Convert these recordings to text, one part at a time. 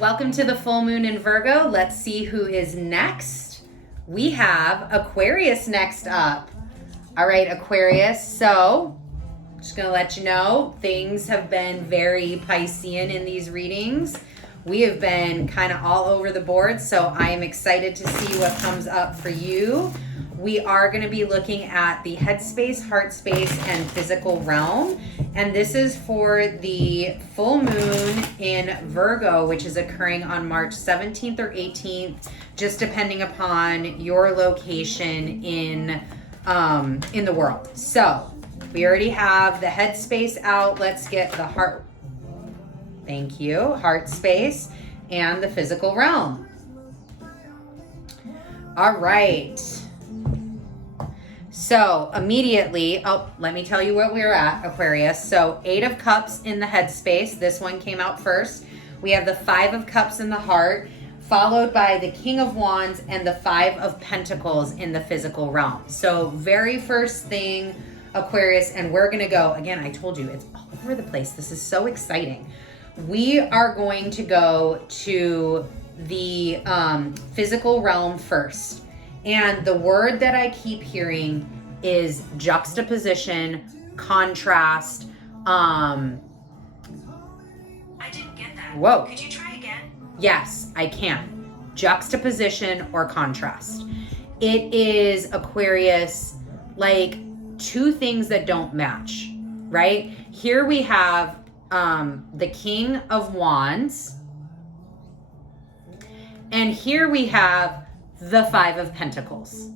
Welcome to the full moon in Virgo. Let's see who is next. We have Aquarius next up. All right, Aquarius. So, just going to let you know, things have been very Piscean in these readings. We have been kind of all over the board, so I am excited to see what comes up for you. We are going to be looking at the headspace, heart space, and physical realm. And this is for the full moon in Virgo, which is occurring on March 17th or 18th, just depending upon your location in the world. So we already have the headspace out. Let's get the heart. Thank you. Heart space and the physical realm. All right. So immediately, let me tell you where we're at, Aquarius. So 8 of Cups in the headspace. This one came out first. We have the 5 of Cups in the heart, followed by the King of Wands and the 5 of Pentacles in the physical realm. So very first thing, Aquarius, and we're going to go, again, I told you, it's all over the place. This is so exciting. We are going to go to the physical realm first. And the word that I keep hearing is juxtaposition, contrast. I didn't get that. Whoa. Could you try again? Yes, I can. Juxtaposition or contrast. It is, Aquarius, like two things that don't match, right? Here we have the King of Wands. And here we have the 5 of Pentacles.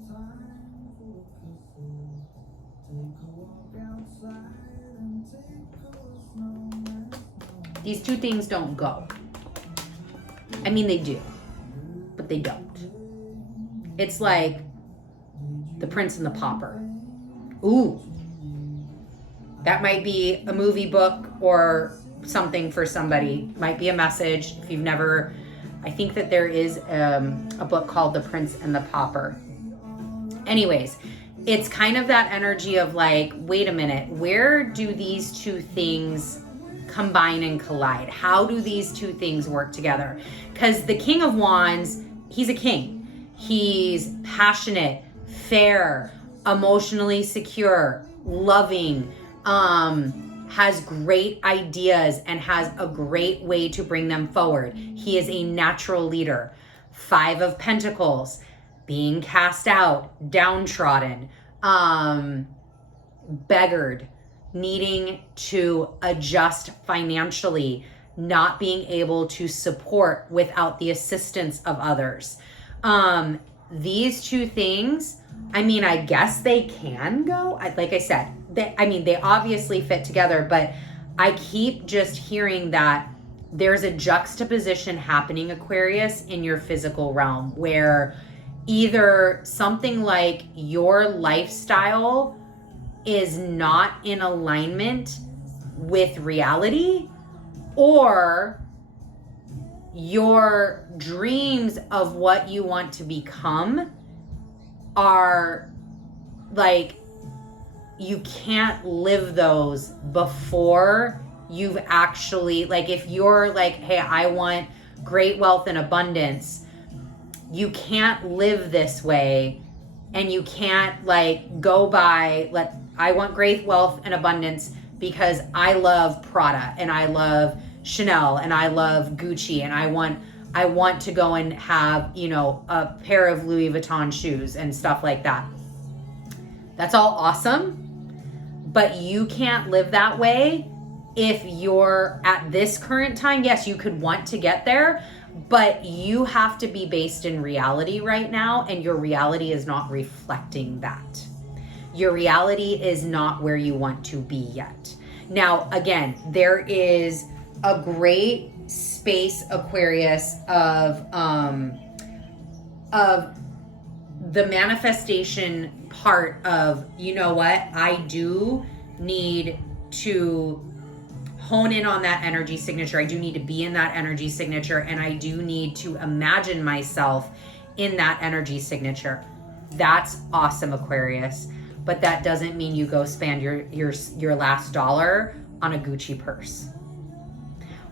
These two things don't go. I mean, they do, but they don't. It's like the Prince and the Pauper. Ooh. That might be a movie, book, or something for somebody. Might be a message if you've never... I think that there is a book called The Prince and the Pauper. Anyways, it's kind of that energy of like, wait a minute, where do these two things combine and collide? How do these two things work together? Because the King of Wands, he's a king. He's passionate, fair, emotionally secure, loving, has great ideas and has a great way to bring them forward. He is a natural leader. 5 of Pentacles, being cast out, downtrodden, beggared, needing to adjust financially, not being able to support without the assistance of others. These two things, I mean, I guess they can go. Like I said, they obviously fit together, but I keep just hearing that there's a juxtaposition happening, Aquarius, in your physical realm, where either something like your lifestyle is not in alignment with reality, or your dreams of what you want to become are like, you can't live those before you've actually, like, if you're like, hey, I want great wealth and abundance, you can't live this way, and you can't like go by, I want great wealth and abundance because I love Prada and I love Chanel and I love Gucci and I want to go and have, a pair of Louis Vuitton shoes and stuff like that. That's all awesome. But you can't live that way if you're at this current time. Yes, you could want to get there, but you have to be based in reality right now, and your reality is not reflecting that. Your reality is not where you want to be yet. Now, again, there is a great space, Aquarius, of the manifestation part of, you know what, I do need to hone in on that energy signature. I do need to be in that energy signature, and I do need to imagine myself in that energy signature. That's awesome, Aquarius. But that doesn't mean you go spend your last dollar on a Gucci purse.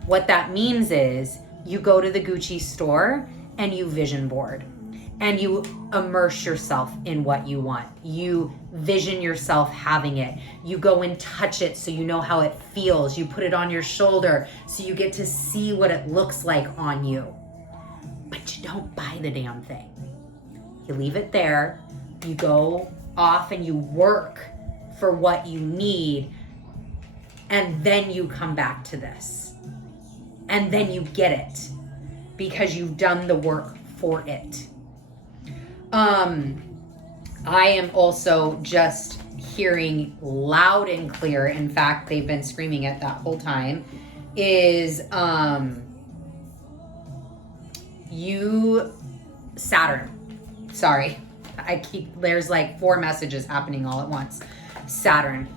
What that means is you go to the Gucci store and you vision board and you immerse yourself in what you want. You vision yourself having it. You go and touch it so you know how it feels. You put it on your shoulder so you get to see what it looks like on you. But you don't buy the damn thing. You leave it there. You go off and you work for what you need. And then you come back to this. And then you get it because you've done the work for it. I am also just hearing loud and clear. In fact, they've been screaming it that whole time. Is Saturn. Sorry, there's like 4 messages happening all at once. Saturn.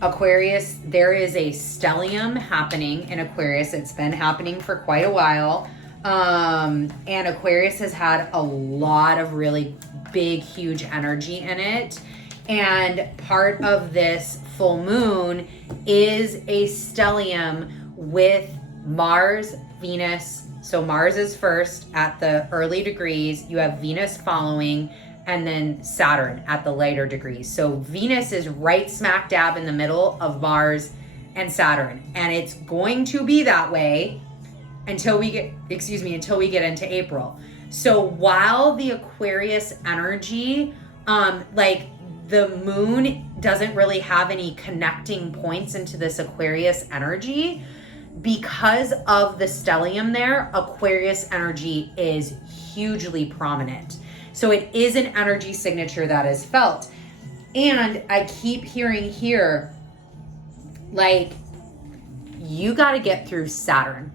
Aquarius, there is a stellium happening in Aquarius. It's been happening for quite a while. And Aquarius has had a lot of really big, huge energy in it. And part of this full moon is a stellium with Mars, Venus. So Mars is first at the early degrees. You have Venus following, and then Saturn at the later degrees. So Venus is right smack dab in the middle of Mars and Saturn. And it's going to be that way until we get into April. So while the Aquarius energy, like the moon doesn't really have any connecting points into this Aquarius energy, because of the stellium there, Aquarius energy is hugely prominent. So it is an energy signature that is felt. And I keep hearing here, like, you got to get through Saturn.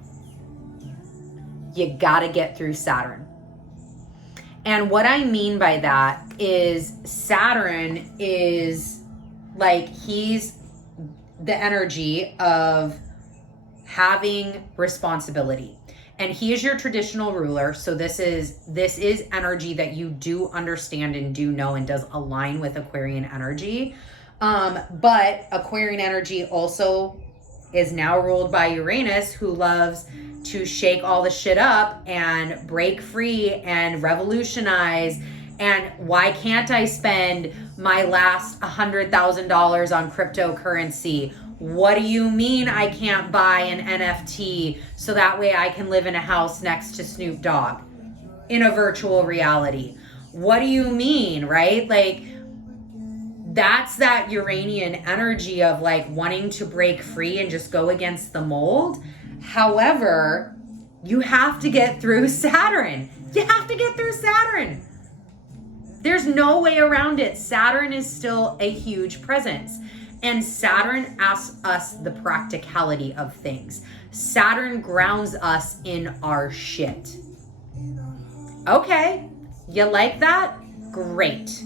You got to get through Saturn. And what I mean by that is Saturn is like, he's the energy of having responsibility. And he is your traditional ruler. So this is energy that you do understand and do know and does align with Aquarian energy. But Aquarian energy also is now ruled by Uranus, who loves to shake all the shit up and break free and revolutionize. And why can't I spend my last $100,000 on cryptocurrency? What do you mean I can't buy an NFT so that way I can live in a house next to Snoop Dogg in a virtual reality? What do you mean, right? Like, that's that Uranian energy of like wanting to break free and just go against the mold. However, you have to get through Saturn. You have to get through Saturn. There's no way around it. Saturn is still a huge presence. And Saturn asks us the practicality of things. Saturn grounds us in our shit. Okay, you like that? Great.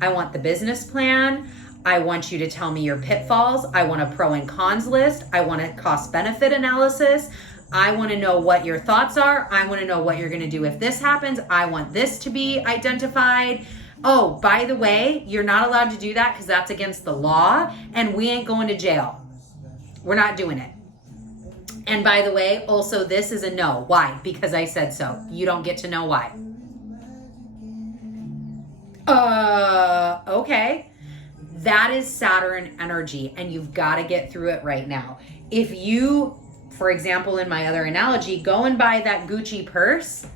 I want the business plan. I want you to tell me your pitfalls. I want a pro and cons list. I want a cost benefit analysis. I want to know what your thoughts are. I want to know what you're going to do if this happens. I want this to be identified. Oh, by the way, you're not allowed to do that because that's against the law, and we ain't going to jail. We're not doing it. And by the way, also this is a no. Why? Because I said so. You don't get to know why. Okay. That is Saturn energy, and you've got to get through it right now. If you, for example, in my other analogy, go and buy that Gucci purse,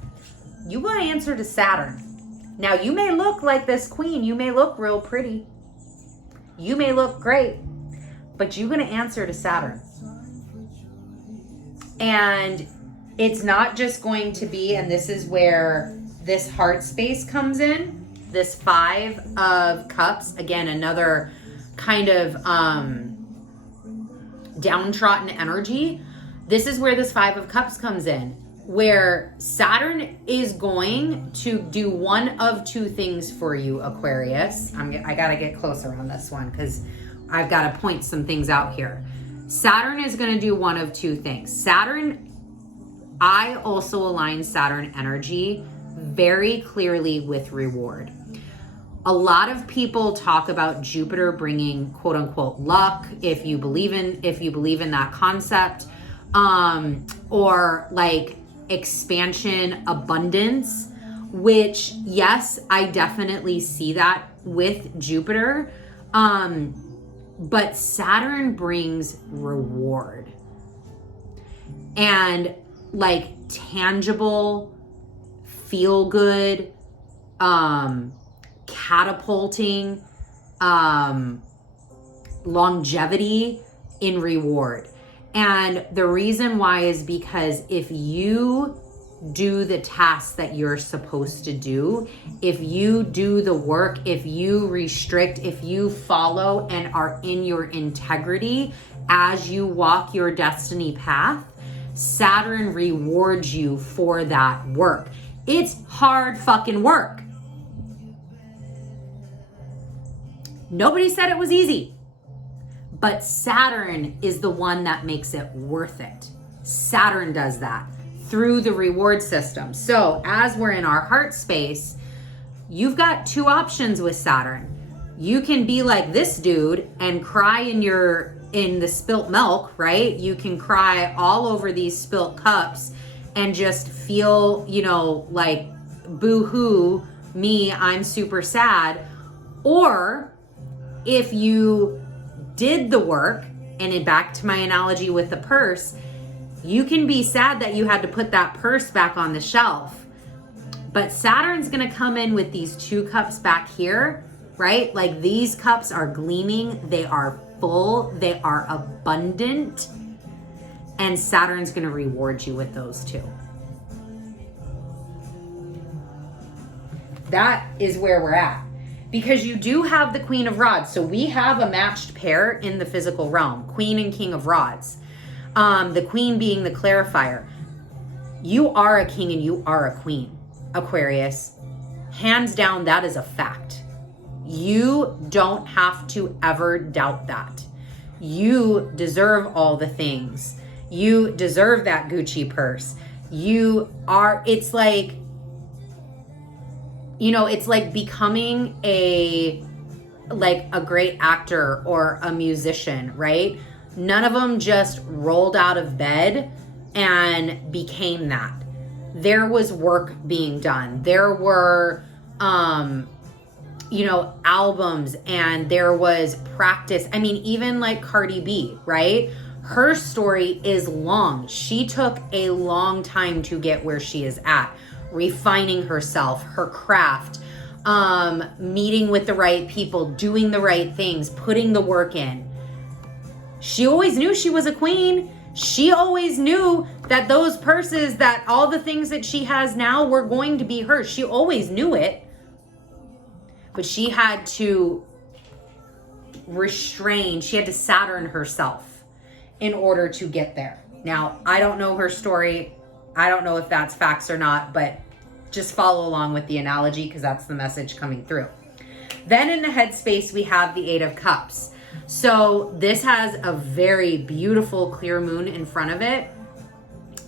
you want to answer to Saturn. Now, you may look like this queen. You may look real pretty. You may look great, but you're going to answer to Saturn. And it's not just going to be, and this is where this heart space comes in, this 5 of Cups, again, another kind of downtrodden energy. This is where this 5 of Cups comes in, where Saturn is going to do one of 2 things for you, Aquarius. I got to get closer on this one because I've got to point some things out here. Saturn is going to do one of 2 things. Saturn, I also align Saturn energy very clearly with reward. A lot of people talk about Jupiter bringing quote unquote luck, if you believe in that concept. or like expansion, abundance, which yes, I definitely see that with Jupiter. But Saturn brings reward and like tangible, feel good, catapulting, longevity in reward. And the reason why is because if you do the tasks that you're supposed to do, if you do the work, if you restrict, if you follow and are in your integrity as you walk your destiny path, Saturn rewards you for that work. It's hard fucking work. Nobody said it was easy, but Saturn is the one that makes it worth it. Saturn does that through the reward system. So as we're in our heart space, you've got two options with Saturn. You can be like this dude and cry in the spilt milk, right? You can cry all over these spilt cups and just feel, like boo-hoo, me, I'm super sad. Or if you did the work, and back to my analogy with the purse, you can be sad that you had to put that purse back on the shelf. But Saturn's gonna come in with these two cups back here, right? Like these cups are gleaming, they are full, they are abundant, and Saturn's gonna reward you with those two. That is where we're at. Because you do have the Queen of Rods. So we have a matched pair in the physical realm, Queen and King of Rods. The Queen being the clarifier. You are a king and you are a queen, Aquarius. Hands down, that is a fact. You don't have to ever doubt that. You deserve all the things. You deserve that Gucci purse. It's like, it's like becoming a great actor or a musician, right? None of them just rolled out of bed and became that. There was work being done. There were, albums, and there was practice. I mean, even like Cardi B, right? Her story is long. She took a long time to get where she is at, refining herself, her craft, meeting with the right people, doing the right things, putting the work in. She always knew she was a queen. She always knew that those purses, that all the things that she has now were going to be hers. She always knew it. But she had to restrain, she had to Saturn herself in order to get there. Now, I don't know her story. I don't know if that's facts or not, but just follow along with the analogy because that's the message coming through. Then in the headspace, we have the Eight of Cups. So this has a very beautiful clear moon in front of it.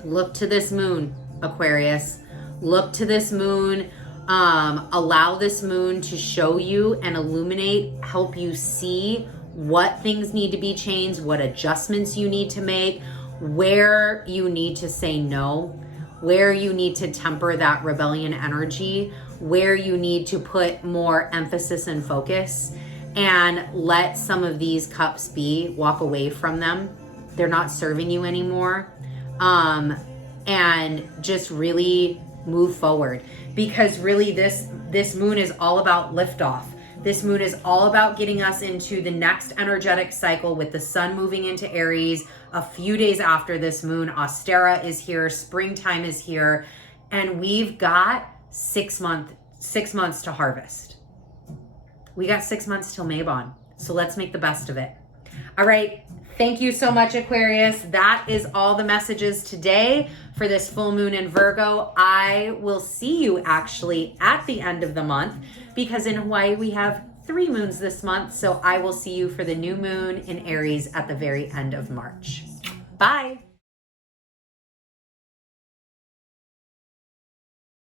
Look to this moon, Aquarius. Look to this moon. Allow this moon to show you and illuminate, help you see what things need to be changed, what adjustments you need to make, where you need to say no, where you need to temper that rebellion energy, where you need to put more emphasis and focus, and let some of these cups be, walk away from them. They're not serving you anymore. And just really move forward, because really this moon is all about liftoff. This moon is all about getting us into the next energetic cycle with the sun moving into Aries. A few days after this moon, Ostera is here, springtime is here, and we've got 6 months to harvest. We got 6 months till Mabon, so let's make the best of it. All right, thank you so much, Aquarius. That is all the messages today for this full moon in Virgo. I will see you actually at the end of the month, because in Hawaii we have 3 moons this month, so I will see you for the new moon in Aries at the very end of March. Bye.